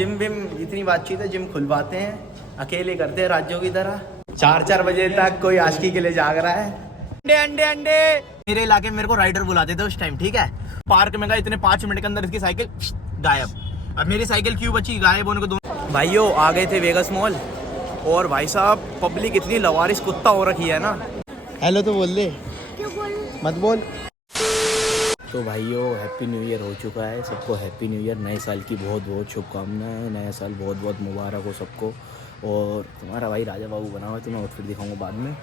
Gym Vim इतनी बातचीत है, जिम खुलवाते हैं, अकेले करते हैं राज्यों की तरह। 4-4 बजे तक कोई आशिकी के लिए जाग रहा है। अंडे अंडे अंडे। मेरे इलाके में मेरे को राइडर बुलाते थे उस टाइम, ठीक है। पार्क में गए, इतने 5 मिनट के अंदर इसकी साइकिल गायब। अब मेरी साइकिल क्यों बची गायब होने को? दो भाइयों आ गए थे वेगस मॉल, और भाई साहब पब्लिक इतनी लवारिस कुत्ता हो रखी है ना। हेलो तो बोल दे। क्यों बोल? मत बोल। तो भाइयों हैप्पी न्यू ईयर हो चुका है, सबको हैप्पी न्यू ईयर, नए साल की बहुत बहुत शुभकामनाएं, नया साल बहुत बहुत मुबारक हो सबको। और तुम्हारा भाई राजा बाबू बना हुआ है, तुम्हें आउटफिट दिखाऊंगा बाद में।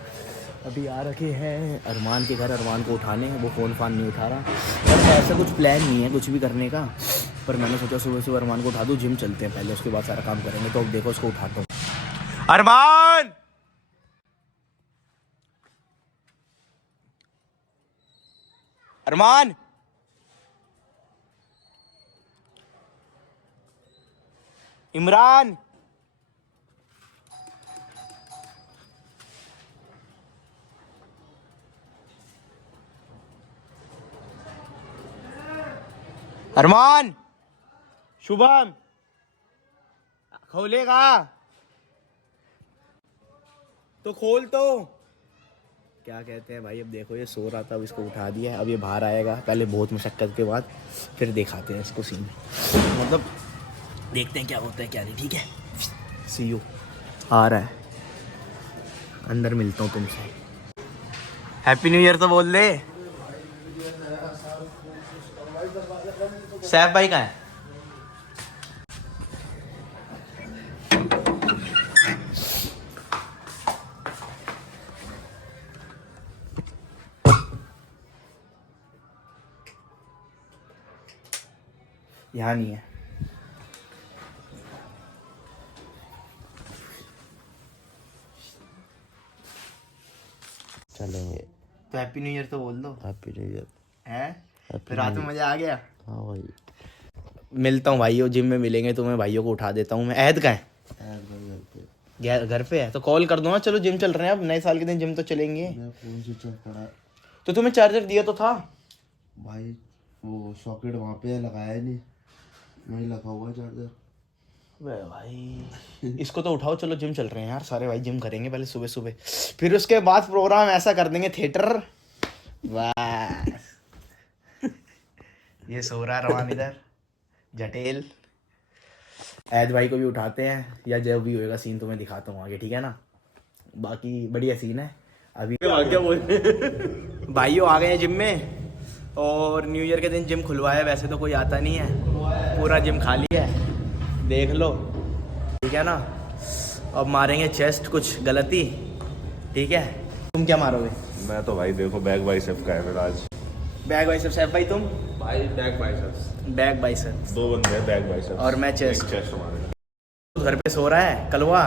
अभी आ रखे हैं अरमान के घर, अरमान को उठाने, वो फ़ोन फान नहीं उठा रहा। पर ऐसा कुछ प्लान नहीं है कुछ भी करने का, पर मैंने सोचा सुबह सुबह अरमान को उठा दूँ, जिम चलते हैं पहले, उसके बाद सारा काम करेंगे। तो अब देखो उसको उठाता हूँ। अरमान, अरमान, इमरान, अरमान, शुभम, खोलेगा तो खोल तो। क्या कहते हैं भाई, अब देखो ये सो रहा था, अब इसको उठा दिया है, अब ये बाहर आएगा, पहले बहुत मशक्कत के बाद फिर दिखाते हैं इसको सीन, मतलब देखते हैं क्या होता है क्या नहीं। ठीक है, सी यू। आ रहा है, अंदर मिलता हूँ तुमसे। हैप्पी न्यू ईयर तो बोल दे। सैफ भाई कहाँ है? यहाँ नहीं है। चलेंगे। तो हैप्पी न्यू ईयर तो बोल दो। Happy new year. हैं? Happy रात New में मजा आ गया। हाँ भाई। मिलता हूँ भाइयों, जिम में मिलेंगे, तो मैं भाइयों को उठा देता हूँ। मैं अहद का है घर पे है, तो कॉल कर दो ना। चलो जिम चल रहे हैं, अब नए साल के दिन जिम तो चलेंगे। फोन स्विच ऑफ पड़ा है। तो तुम्हें चार्जर दिया तो था भाई, वो सॉकेट वहाँ पे लगाया ही नहीं, वहीं लगा हुआ चार्जर। भाई इसको तो उठाओ, चलो जिम चल रहे हैं यार सारे भाई, जिम करेंगे पहले सुबह सुबह, फिर उसके बाद प्रोग्राम ऐसा कर देंगे थिएटर। वाह ये सो रहा है रवान इधर, जटेल। ऐद भाई को भी उठाते हैं, या जब भी होएगा सीन तुम्हें दिखाता हूँ आगे, ठीक है ना। बाकी बढ़िया सीन है अभी। क्या बोल भाइयों आ गए हैं जिम में, और न्यू ईयर के दिन जिम खुलवाया, वैसे तो कोई आता नहीं है, पूरा जिम खाली है, देख लो, ठीक है ना। अब मारेंगे चेस्ट, कुछ गलती, ठीक है। तुम क्या मारोगे? मैं तो भाई देखो बैक बाइसेप का है मेरा आज। Back biceps. सैफ भाई तुम? भाई बैक बाइसेप्स। Back biceps. 2 बंदे हैं बैक बाइसेप्स, और मैं चेस्ट। चेस्ट मारेगा। घर पे सो रहा है कलवा।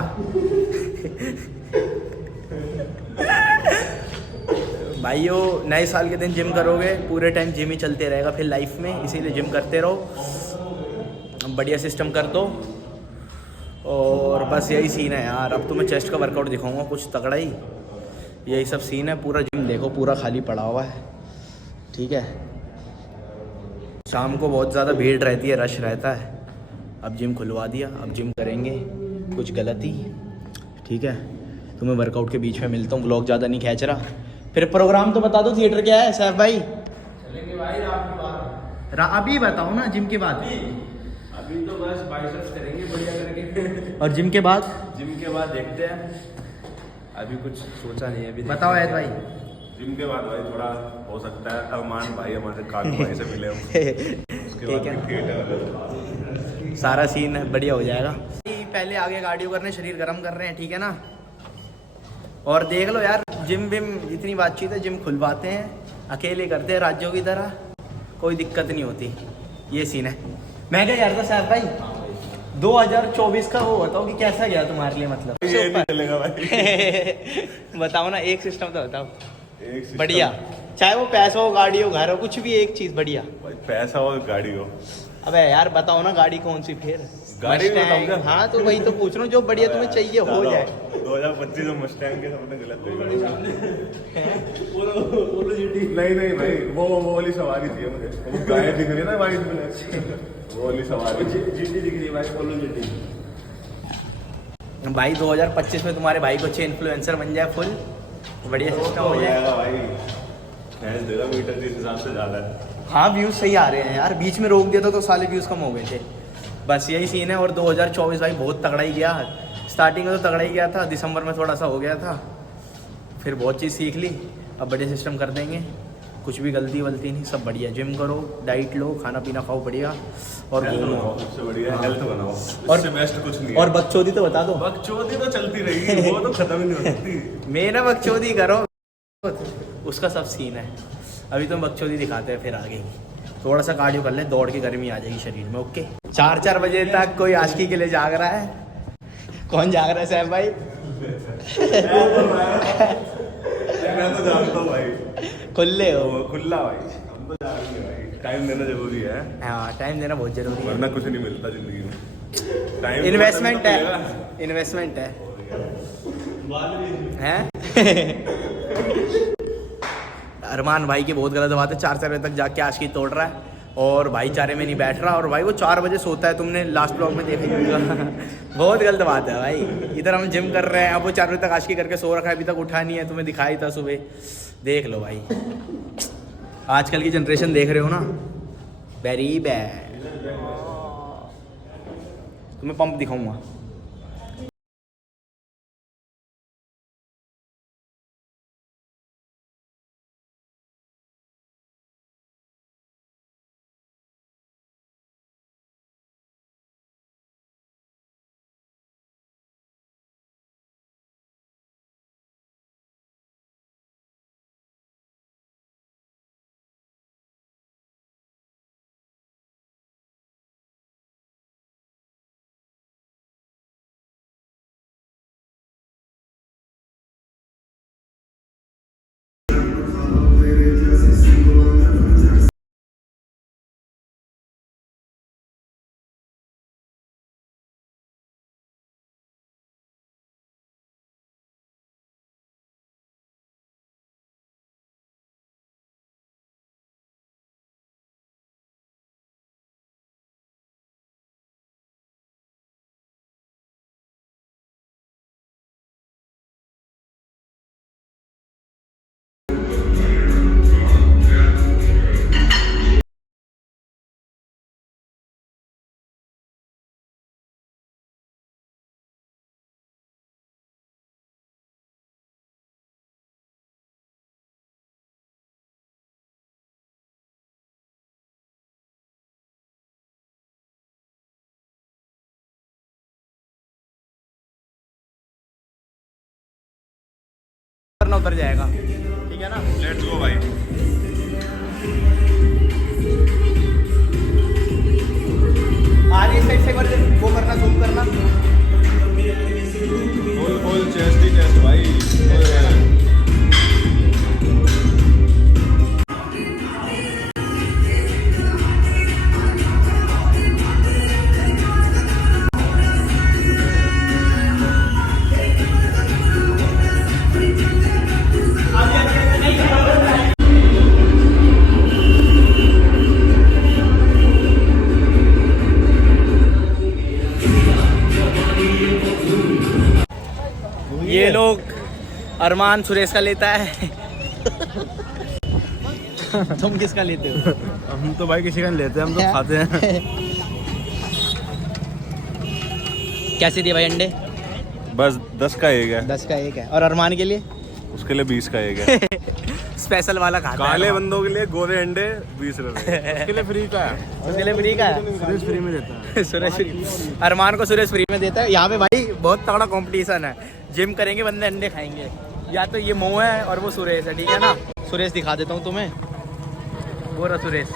भाइयों नए साल के दिन जिम करोगे, पूरे टाइम जिम ही चलते रहेगा फिर लाइफ में, इसीलिए जिम करते रहो, बढ़िया सिस्टम कर दो। और बस यही सीन है यार। अब तो मैं चेस्ट का वर्कआउट दिखाऊंगा कुछ तगड़ा ही, यही सब सीन है। पूरा जिम देखो, पूरा खाली पड़ा हुआ है, ठीक है। शाम को बहुत ज़्यादा भीड़ रहती है, रश रहता है। अब जिम खुलवा दिया, अब जिम करेंगे, कुछ गलती, ठीक है। तुम्हें वर्कआउट के बीच में मिलता हूँ, व्लॉग ज़्यादा नहीं खींच रहा। फिर प्रोग्राम तो बता दो, थिएटर क्या है सैफ भाई? चलेंगे भाई रात के बाद। अभी बताओ ना, जिम के बाद। अभी तो बस बाइसेप्स करेंगे बढ़िया करके। और जिम के बाद? जिम के बाद देखते हैं, अभी कुछ सोचा नहीं है। अभी बताओ ऐद भाई। जिम के बाद भाई थोड़ा हो सकता है अरमान भाई हमारे कानू भाई से मिले हम। उसके बाद ठीक है, थिएटर सारा सीन बढ़िया हो जाएगा। पहले आगे कार्डियो करने, शरीर गर्म कर रहे हैं, ठीक है ना। और देख लो यार, जिम विम इतनी बातचीत है, जिम खुलवाते हैं, अकेले करते हैं राज्यों की तरह, कोई दिक्कत नहीं होती। ये सीन है। मैं क्या यार था सैफ भाई, 2024 का वो बताओ कि कैसा गया तुम्हारे लिए, मतलब ये नहीं चलेगा भाई। बताओ ना, एक सिस्टम तो बताओ एक बढ़िया। चाहे वो पैसा हो, गाड़ी हो, घर हो, कुछ भी एक चीज बढ़िया। भाई पैसा हो गाड़ी हो। अबे यार बताओ ना गाड़ी कौन सी फिर? गाड़ी भी Mustang। बताऊंगा। हाँ तो वही तो पूछ रहा हूँ, जो बढ़िया तुम्हें चाहिए हो जाए। 2025 में मस्टैंग के सबने गलत नहीं भाई, वो वाली सवारी थी मुझे, वो गाय दिख रही है ना वाइट में, वो वाली सवारी जीटी दिख रही है भाई, पोलो जीटी। भाई 2025 में तुम्हारे भाई को अच्छे इन्फ्लुएंसर बन जाए, फुल बढ़िया सिस्टम हो जाएगा भाई। भैंस देगा मीटर जिस हिसाब से ज्यादा है। हाँ व्यूज सही आ रहे हैं यार, बीच में रोक दिया था तो साले व्यूज कम हो गए थे, बस यही सीन है। और 2024 भाई बहुत तगड़ा ही गया, स्टार्टिंग में तो तगड़ा ही गया था, दिसंबर में थोड़ा सा हो गया था, फिर बहुत चीज़ सीख ली, अब बड़े सिस्टम कर देंगे, कुछ भी गलती वलती नहीं, सब बढ़िया। जिम करो, डाइट लो, खाना पीना खाओ बढ़िया, और घूमो, सबसे बढ़िया हेल्थ बनाओ, और इससे बेस्ट कुछ नहीं है। और बकचोदी तो बता दो। बकचोदी तो चलती रहेगी, वो तो खत्म ही नहीं हो सकती। मेरा बकचोदी करो, उसका सब सीन है। अभी तो बकचोदी दिखाते हैं, फिर आगे की थोड़ा सा कार्डियो कर ले, दौड़ के गर्मी आ जाएगी शरीर में। ओके 4 बजे तक कोई आशिकी के लिए जाग रहा है। कौन जाग रहा है सैफ भाई? मैं तो जानता हूँ भाई, खुले हो? खुला भाई, हम तो जाएंगे भाई, टाइम देना जरूरी है। हाँ टाइम देना बहुत जरूरी है, वरना कुछ नहीं मिलता जिंदगी में। टाइम इन्वेस्टमेंट है, इन्वेस्टमेंट है। अरमान भाई की बहुत गलत बात है, 4 बजे तक जाके आशिकी तोड़ रहा है और भाईचारे में नहीं बैठ रहा, और भाई वो 4 बजे सोता है, तुमने लास्ट ब्लॉग में देखा ही होगा। बहुत गलत बात है भाई, इधर हम जिम कर रहे हैं, अब वो 4 बजे तक आशिकी करके सो रखा है, अभी तक उठा नहीं है, तुम्हें दिखाई था सुबह। देख लो भाई, आजकल की जनरेशन देख रहे हो ना, वेरी बैड। तुम्हें पंप दिखाऊंगा। करना उतर जाएगा, ठीक है ना? लेट्स गो भाई। आगे साइड से वो करना, जूम करना। फुल चेस्ट ही चेस्ट भाई। ये लोग अरमान सुरेश का लेता है। तुम किसका लेते हो? हम तो भाई किसी का नहीं लेते, हम तो खाते हैं। कैसे दिए भाई अंडे? बस 10 का एक है, 10 का एक है। और अरमान के लिए? उसके लिए 20 का एक है। स्पेशल वाला खाता है। काले बंदों के लिए गोरे अंडे 20 रुपए। उसके लिए फ्री का है, उसके लिए फ्री का है। सुरेश फ्री में देता है। सुरेश फ्री, अरमान को सुरेश फ्री में देता है। यहाँ पे भाई बहुत तगड़ा कंपटीशन है, जिम करेंगे बंदे अंडे खाएंगे। या तो ये मो है और वो सुरेश है, ठीक है ना? सुरेश दिखा देता हूँ तुम्हें, वो रहा सुरेश।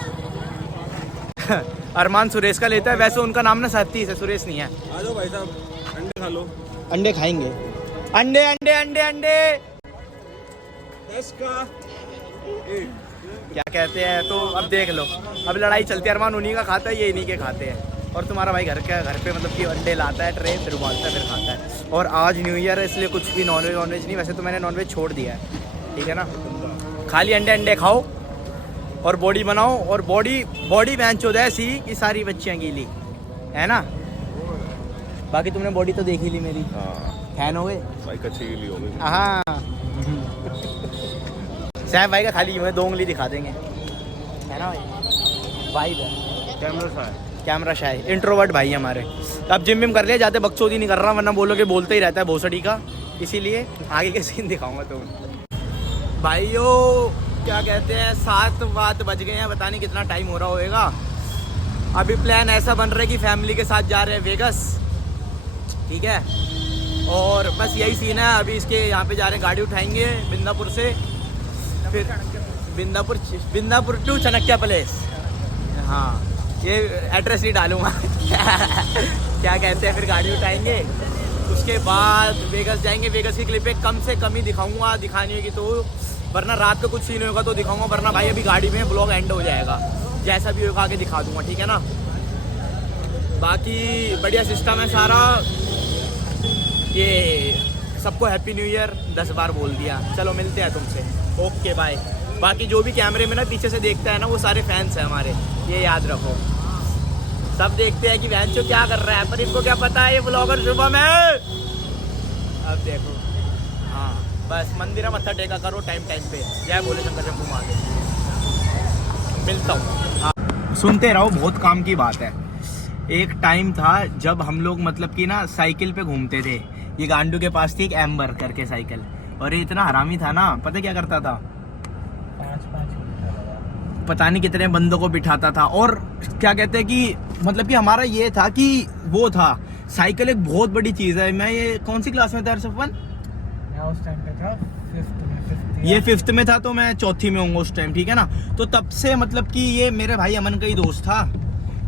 अरमान सुरेश का लेता है, वैसे उनका नाम ना सतीश है, सुरेश नहीं है। आ जाओ भाई साहब, अंडे खा लो। अंडे खाएंगे, अंडे अंडे अंडे अंडे। 10 का एक। क्या कहते हैं, तो अब देख लो, अब लड़ाई चलती है, अरमान उन्हीं का खाता है, ये इन्हीं के खाते हैं। और तुम्हारा भाई घर पे मतलब कि अंडे लाता है ट्रे, फिर उबालता है, फिर खाता है। और आज न्यू ईयर है, इसलिए कुछ भी नॉनवेज नहीं, वैसे तो मैंने नॉनवेज छोड़ दिया है, ठीक है ना। खाली अंडे खाओ और बॉडी बनाओ, और बॉडी बहन चोद ऐसी कि सारी बच्चियाँ गीली है ना। बाकी तुमने बॉडी तो देख ही ली मेरी, फैन हो गए भाई, कच्ची गीली हो गई। हाँ सैफ भाई का खाली यूँ है, 2 उंगली दिखा देंगे, है ना भाई। वाइब है, कैमरा शाय, इंट्रोवर्ट भाई हमारे। तो अब जिम कर लिया, जाते बकचोदी नहीं कर रहा, वरना बोलोगे बोलते ही रहता है भोसड़ी का, इसीलिए आगे के सीन दिखाऊंगा तुम्हें। भाइयों क्या कहते हैं, 7 बज गए हैं, पता नहीं कितना टाइम हो रहा होगा। अभी प्लान ऐसा बन रहा है कि फैमिली के साथ जा रहे हैं वेगस, ठीक है। और बस यही सीन है, अभी इसके यहाँ पे जा रहे हैं, गाड़ी उठाएंगे बिंदापुर से, फिर बिंदापुर टू चाणक्य पैलेस। हाँ, ये एड्रेस ही डालूंगा क्या कहते हैं, फिर गाड़ी उठाएंगे, उसके बाद वेगस जाएंगे। वेगस की क्लिप कम से कम ही दिखाऊंगा, दिखानी होगी तो, वरना रात को कुछ सीन होगा तो दिखाऊंगा, वरना भाई अभी गाड़ी में ब्लॉग एंड हो जाएगा। जैसा भी होगा आगे दिखा दूंगा, ठीक है ना। बाकी बढ़िया सिस्टम है सारा। ये सबको हैप्पी न्यू ईयर 10 बार बोल दिया। चलो मिलते हैं तुमसे, ओके बाय। बाकी जो भी कैमरे में ना पीछे से देखता है ना, वो सारे फैंस हैं हमारे, ये याद रखो। सब देखते हैं कि वैंचो क्या कर रहा है, पर इनको क्या पता है ये ब्लॉगर शुभम है। अब देखो, हाँ बस मंदिर मत्था टेका करो टाइम पे। जय बोले शंकर शंभू महादेव। मिलता हूँ, हाँ। सुनते रहो, बहुत काम की बात है। एक टाइम था जब हम लोग मतलब कि ना साइकिल पे घूमते थे। ये गांडू के पास थी एक एम्बर करके साइकिल, और ये इतना हरामी था ना, पता क्या करता था, पता नहीं कितने बंदों को बिठाता था। और क्या कहते हैं कि मतलब कि हमारा ये था कि वो था, साइकिल एक बहुत बड़ी चीज है। मैं ये कौन सी क्लास में था सफवन? उस टाइम पे था 5th में। ये 5th में था, तो मैं 4थी में हूँ उस टाइम, ठीक है ना। तो तब से मतलब कि ये मेरे भाई अमन का ही दोस्त था,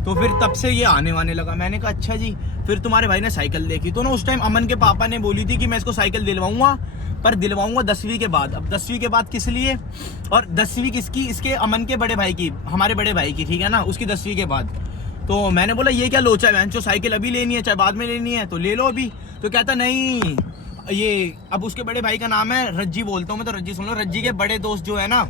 तो फिर तब से ये आने वाने लगा। मैंने कहा अच्छा जी। फिर तुम्हारे भाई ने साइकिल देखी, तो ना उस टाइम अमन के पापा ने बोली थी कि मैं इसको साइकिल दिलवाऊंगा, पर दिलवाऊंगा 10वीं के बाद। अब 10वीं के बाद किस लिए, और 10वीं किसकी, इसके अमन के बड़े भाई की, हमारे बड़े भाई की, ठीक है ना, उसकी 10वीं के बाद। तो मैंने बोला ये क्या लोचा है, जो साइकिल अभी लेनी है चाहे बाद में लेनी है तो ले लो अभी। तो कहता नहीं, ये अब उसके बड़े भाई का नाम है रज्जी, बोलता हूँ मैं तो रज्जी, सुन लो। रज्जी के बड़े दोस्त जो है ना,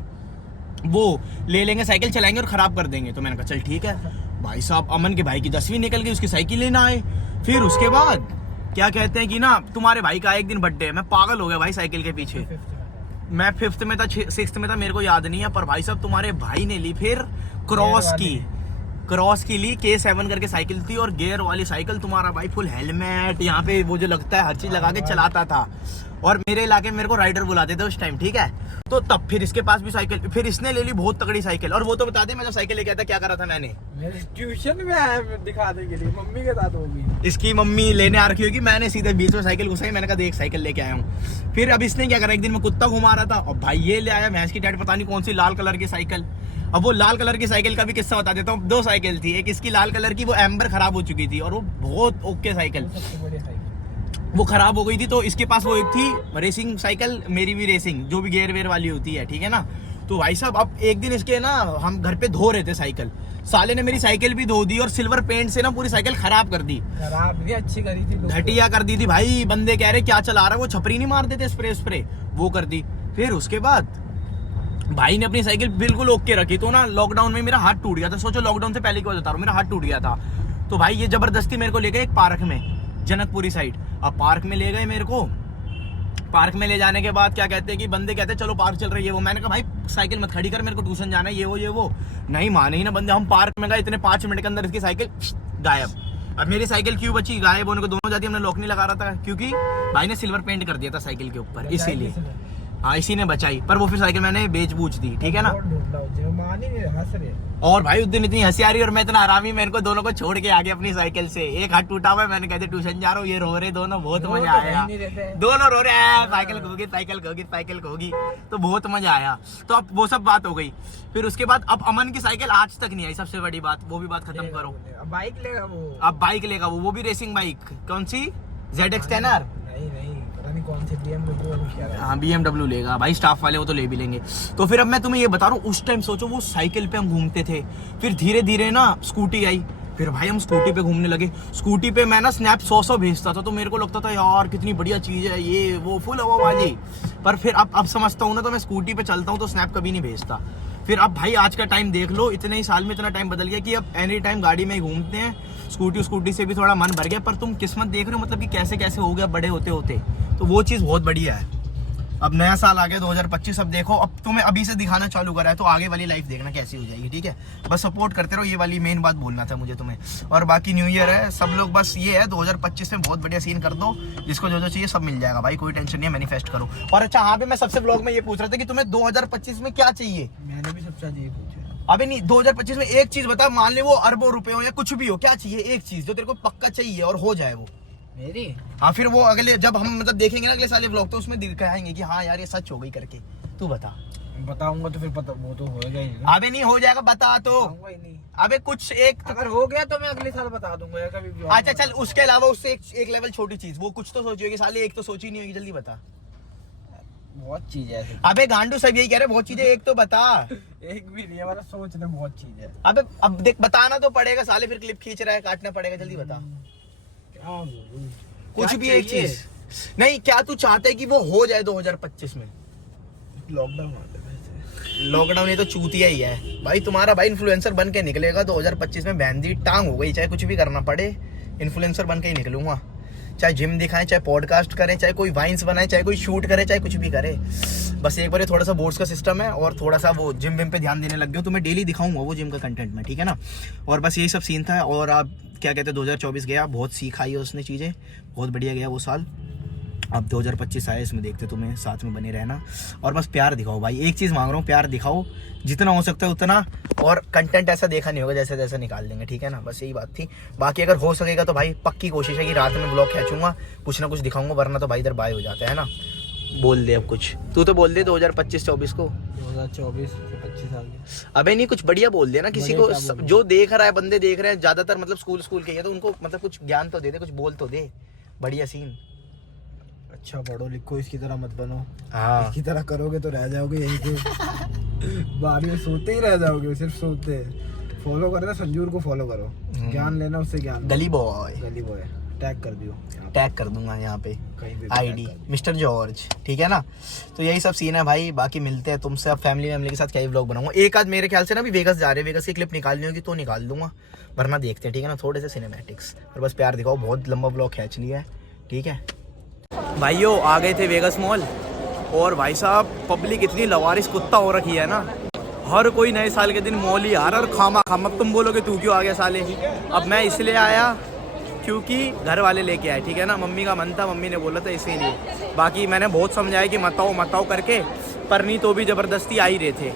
वो ले लेंगे साइकिल, चलाएंगे और खराब कर देंगे। तो मैंने कहा चल ठीक है। भाई साहब अमन के भाई की 10वीं निकल गई, उसकी साइकिल लेना आए। फिर उसके बाद क्या कहते हैं कि ना तुम्हारे भाई का एक दिन बर्थडे, मैं पागल हो गया भाई साइकिल के पीछे। मैं 5th में था, 6th में था, मेरे को याद नहीं है, पर भाई साहब तुम्हारे भाई ने ली फिर क्रॉस की ली, K7 करके साइकिल थी, और गियर वाली साइकिल। तुम्हारा भाई फुल हेलमेट, यहाँ पे वो जो लगता है हर चीज लगा के चलाता था। और मेरे इलाके में मेरे को राइडर बुलाते थे उस टाइम, ठीक है। तो तब फिर इसके पास भी साइकिल, फिर इसने ले ली बहुत तगड़ी साइकिल। और वो तो बता दे, मैं जब साइकिल लेके आया था क्या करा था मैंने, ट्यूशन में आया दिखाने के लिए, मम्मी के साथ होगी। इसकी मम्मी लेने आ रखी होगी, मैंने सीधे बीच में साइकिल घुसाई, मैंने कहा देख साइकिल लेके आया हूँ। फिर अब इसने क्या करा, एक दिन मैं कुत्ता घुमा रहा था, और भाई ये ले आया भैंस की डैड पता नहीं कौन सी लाल कलर की साइकिल। अब वो लाल कलर की साइकिल का भी किस्सा बता देता हूँ। 2 साइकिल थी, एक इसकी लाल कलर की, वो एम्बर खराब हो चुकी थी, और वो बहुत ओके साइकिल, वो खराब हो गई थी। तो इसके पास वो एक थी रेसिंग साइकिल, मेरी भी रेसिंग, जो भी गेयर वेयर वाली होती है, ठीक है ना। तो भाई साहब अब एक दिन इसके ना, हम घर पे धो रहे थे साइकिल, साले ने मेरी साइकिल भी धो दी, और सिल्वर पेंट से ना पूरी साइकिल खराब कर दी, अच्छी करी थी, घटिया कर दी थी भाई। बंदे कह रहे क्या चला रहा है, वो छपरी नहीं मार देते स्प्रे वो कर दी। फिर उसके बाद भाई ने अपनी साइकिल बिल्कुल ओके रखी। तो ना लॉकडाउन में मेरा हाथ टूट गया था, सोचो लॉकडाउन से पहले की बात बता रहा हूँ, मेरा हाथ टूट गया था। तो भाई ये जबरदस्ती मेरे को ले गए एक पार्क में, जनकपुरी साइड। अब पार्क में ले गए मेरे को, पार्क में ले जाने के बाद क्या कहते हैं कि बंदे कहते हैं चलो पार्क चल रही है वो। मैंने कहा भाई साइकिल मत खड़ी कर, मेरे को ट्यूशन जाना है, ये वो नहीं माने ही ना बंदे। हम पार्क में गए, इतने 5 मिनट के अंदर इसकी साइकिल गायब। अब मेरी साइकिल क्यों बची गायब होने को, दोनों जाती हमने लॉक नहीं लगा रहा था, क्योंकि भाई ने सिल्वर पेंट कर दिया था साइकिल के ऊपर, इसीलिए। हाँ इसी ने बचाई, पर वो फिर साइकिल मैंने बेच बूझ दी, ठीक है ना। और भाई उस दिन इतनी हंसी आ रही और मैं इतना आरामी, मेरे को दोनों को छोड़ के आ गया अपनी साइकिल से। एक हाथ टूटा हुआ है, मैंने कहते ट्यूशन जा रहा हूँ, ये रो रहे दोनों, बहुत मजा आया। दोनों रो रहे हैं, साइकिल खोगी, तो बहुत मजा आया। तो अब वो सब बात हो गई। फिर उसके बाद अब अमन की साइकिल आज तक नहीं आई, सबसे बड़ी बात, वो भी बात खत्म करो। अब बाइक लेगा वो, अब बाइक लेगा वो भी रेसिंग बाइक। कौन सी? ZX 10R? नहीं नहीं कौन सी BMW वाली क्या है। हाँ BMW लेगा भाई, स्टाफ वाले वो तो ले भी लेंगे। तो फिर अब मैं तुम्हें ये बता रहा हूँ, उस टाइम सोचो वो साइकिल पे हम घूमते थे, फिर धीरे धीरे ना स्कूटी आई, फिर भाई हम स्कूटी पे घूमने लगे। स्कूटी पे मैं ना स्नैप 100 भेजता था, तो मेरे को लगता था यार कितनी बढ़िया चीज़ है ये वो, फुल हवा वाली। पर फिर अब समझता हूँ ना, तो मैं स्कूटी पे चलता हूँ तो स्नैप कभी नहीं भेजता। फिर अब भाई आज का टाइम देख लो, इतने ही साल में इतना टाइम बदल गया कि अब एनी टाइम गाड़ी में ही घूमते हैं। स्कूटी से भी थोड़ा मन भर गया, पर तुम किस्मत देख रहे हो मतलब कि कैसे कैसे हो गया बड़े होते होते, तो वो चीज़ बहुत बढ़िया है। अब नया साल आ गया 2025, अब देखो, अब तुम्हें अभी से दिखाना चालू करा है तो आगे वाली लाइफ देखना कैसी हो जाएगी, ठीक है। बस सपोर्ट करते रहो, ये वाली मेन बात बोलना था मुझे तुम्हें। और बाकी न्यू ईयर है, सब लोग बस ये है 2025 में बहुत बढ़िया सीन कर दो, जिसको जो जो चाहिए सब मिल जाएगा भाई, कोई टेंशन नहीं है, मैनिफेस्ट करो। और अच्छा हाँ, मैं सबसे ब्लॉग में ये पूछ रहा था कि तुम्हें 2025 में क्या चाहिए। मैंने भी सबसे ज्यादा ये पूछा। अबे नहीं, 2025 में एक चीज बता, मान ले वो अरबों रुपए हो या कुछ भी हो, क्या चाहिए एक चीज जो तेरे को पक्का चाहिए और हो जाए वो मेरी। हाँ, फिर वो अगले जब हम मतलब देखेंगे ना अगले साल ये व्लॉग, तो उसमें दिखाएंगे कि हाँ यार ये सच हो गई करके। तू बता। बताऊंगा तो फिर पता, वो तो होएगा ही नहीं। अबे नहीं हो जाएगा, बता तो। बताऊंगा ही नहीं। अबे कुछ एक अगर हो गया तो मैं अगले साल बता दूंगा या कभी vlog अच्छा में चल, उसके अलावा उससे एक लेवल छोटी चीज, वो कुछ तो सोची होगी साले, एक तो सोची नहीं होगी, जल्दी बता। बहुत चीज है ऐसे। अबे गांडू सब यही कह रहे, बहुत चीजें, एक तो बता। एक भी नहीं है, मतलब सोच रहे बहुत चीज है। अबे अब देख, बताना तो पड़ेगा साले, फिर क्लिप खींच रहा है, काटना पड़ेगा, जल्दी बता। क्या बोलूं? कुछ क्या भी एक चाहिए? चीज नहीं, क्या तू चाहता है कि वो हो जाए 2025 में। लॉकडाउन आ जाए वैसे। लॉकडाउन ये तो चूतिया ही है भाई, तुम्हारा भाई इन्फ्लुएंसर बन के निकलेगा 2025 में, बहनदी टांग हो गई, चाहे कुछ भी करना पड़े इन्फ्लुएंसर बन के ही निकलूंगा। चाहे जिम दिखाएं, चाहे पॉडकास्ट करें, चाहे कोई वाइन्स बनाए, चाहे कोई शूट करे, चाहे कुछ भी करे। बस एक बार थोड़ा सा बोर्ड्स का सिस्टम है और थोड़ा सा वो जिम विम पे ध्यान देने लग गया, तो मैं डेली दिखाऊंगा वो जिम का कंटेंट में, ठीक है ना। और बस यही सब सीन था। और आप क्या कहते हैं, 2024 गया, बहुत सीख आई है उसने चीज़ें, बहुत बढ़िया गया वो साल। अब 2025 आया, इसमें देखते तुम्हें, साथ में बने रहना और बस प्यार दिखाओ भाई, एक चीज़ मांग रहा हूँ, प्यार दिखाओ जितना हो सकता है उतना, और कंटेंट ऐसा देखा नहीं होगा जैसे जैसे निकाल देंगे, ठीक है ना। बस यही बात थी। बाकी अगर हो सकेगा तो भाई पक्की कोशिश है कि रात में ब्लॉग खींचूंगा, कुछ ना कुछ दिखाऊंगा, वरना तो भाई इधर बाय हो जाता है ना। बोल दे अब कुछ, तू तो बोल दे 2025-24 को। 2024 से 25 साल के। अबे नहीं, कुछ बढ़िया बोल दे ना किसी को, जो देख रहा है, बंदे देख रहे हैं ज्यादातर, मतलब स्कूल के, तो उनको मतलब कुछ ज्ञान तो दे दे, कुछ बोल तो दे, बढ़िया सीन। अच्छा पढ़ो लिखो, इसकी तरह मत बनो। हाँ, इसकी तरह करोगे तो रह जाओगे यहीं पे। बाहर में सोते ही रह जाओगे, सिर्फ सोते। फॉलो करना, संजूर को फॉलो करो, ज्ञान लेना उससे, ज्ञान। गली बॉय टैग कर दियो, टैग कर दूंगा यहाँ पे, कहीं पे आईडी मिस्टर जॉर्ज, ठीक है ना। तो यही सब सीन है भाई, बाकी मिलते हैं तुमसे अब फैमिली के साथ, क्या ही व्लॉग बनाऊंगा। एक आध मेरे ख्याल से ना अभी वेगस जा रहे हैं, वेगस की क्लिप निकालनी होगी तो निकाल दूंगा, वरना देखते हैं, ठीक है ना, थोड़े से सिनेमैटिक्स। और बस प्यार दिखाओ, बहुत लंबा व्लॉग खींच लिया है, ठीक है भाइयों। आ गए थे वेगस मॉल, और भाई साहब पब्लिक इतनी लवारिस कुत्ता हो रखी है ना, हर कोई नए साल के दिन मॉल ही आ रहा है, और खामा खामा। तुम बोलोगे तू क्यों आ गया साले, अब मैं इसलिए आया क्योंकि घर वाले लेके आए, ठीक है ना। मम्मी का मन था, मम्मी ने बोला था इसीलिए। बाकी मैंने बहुत समझाया कि मत आओ करके, पर नहीं तो भी ज़बरदस्ती आ ही रहे थे।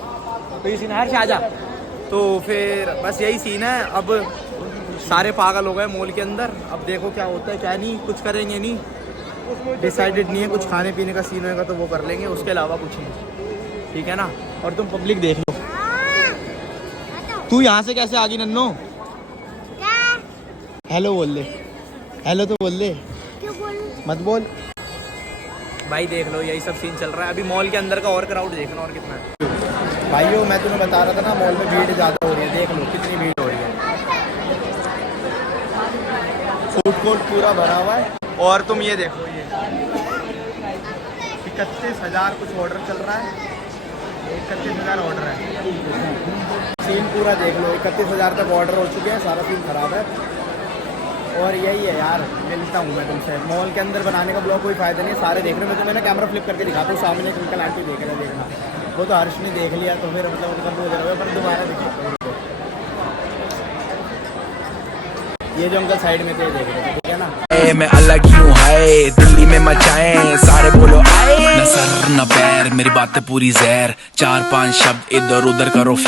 तो ये सीन है से आजा, तो फिर बस यही सीन है। अब सारे पागल हो गए मॉल के अंदर, अब देखो क्या होता है क्या नहीं, कुछ करेंगे नहीं, डिसाइडेड नहीं है। कुछ खाने पीने का सीन होगा तो वो कर लेंगे, उसके अलावा कुछ नहीं, ठीक है ना। और तुम पब्लिक देख लो, तू यहाँ से कैसे आ गई नन्नो, हेलो बोल ले, हेलो तो बोल ले, क्यों बोलूं? मत बोल भाई। देख लो यही सब सीन चल रहा है अभी मॉल के अंदर का, और क्राउड देखना और कितना है भाइयों। मैं तुम्हें बता रहा था ना, मॉल में भीड़ ज़्यादा हो रही है, देख लो कितनी भीड़ हो रही है, फूड कोर्ट पूरा भरा हुआ है। और तुम ये देखो, ये 31,000 कुछ ऑर्डर चल रहा है, 31,000 ऑर्डर है, सीन पूरा देख लो, 31,000 तक ऑर्डर हो चुके हैं, सारा सीन खराब है। और यही है यार, मिलता हूँ मैं तुमसे। मॉल के अंदर बनाने का ब्लॉग कोई फ़ायदा नहीं, सारे देख रहे हो। मैं तुम्हें ना कैमरा फ्लिप करके दिखाता हूँ, सामने अंकल आंटी देख रहे, देखना। वो तो हर्ष ने देख लिया, तो फिर मतलब उनका बोल रहा है, पर दोबारा दिखाता हूँ। ये जो अंकल साइड में थे देख रहे थे, ठीक है ना। मैं अलग यूं है, दिल्ली में मचाएं सारे, बोलो आए। न सर न पैर, मेरी बातें पूरी जहर, 4-5 शब्द इधर उधर करो।